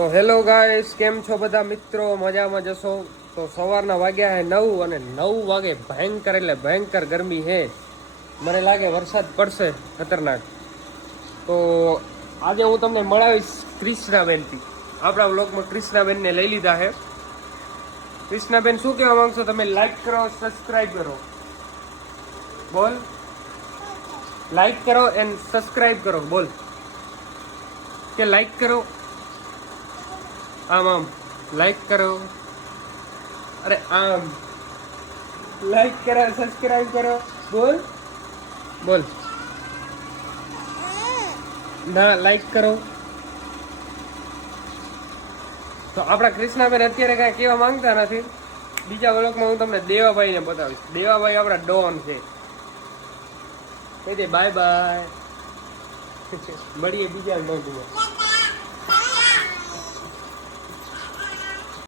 તો hello guys, કેમ છો બધા મિત્રો? મજામાં જશો? તો સવારના વાગ્યા હે 9 અને 9 વાગે ભયંકર એટલે ભયંકર ગરમી હે. મને લાગે વરસાદ પડશે ખતરનાક. તો આજે હું તમને મળાવીશ ક્રિષ્નાબેનથી. આપણા વ્લોગમાં ક્રિષ્નાબેનને લઈ લીધા હે. ક્રિષ્નાબેન, શું કહેવા માંગશો તમે? લાઈક કરો, સબસ્ક્રાઈબ કરો. બોલ, લાઈક કરો એન્ડ સબસ્ક્રાઈબ કરો. બોલ કે લાઈક કરો. આમ લાઈક કરો. અરે આમ લાઈક કરો, સબસ્ક્રાઇબ કરો. બોલ બોલ. ના, લાઈક કરો. તો આપણા કૃષ્ણાબેન અત્યારે કાંઈ કહેવા માંગતા નથી. બીજા વ્લોગમાં હું તમને દેવાભાઈને બતાવીશ. દેવાભાઈ આપણા ડોન છે. કહી દે બાય બાય. મળીએ બીજા વ્લોગમાં.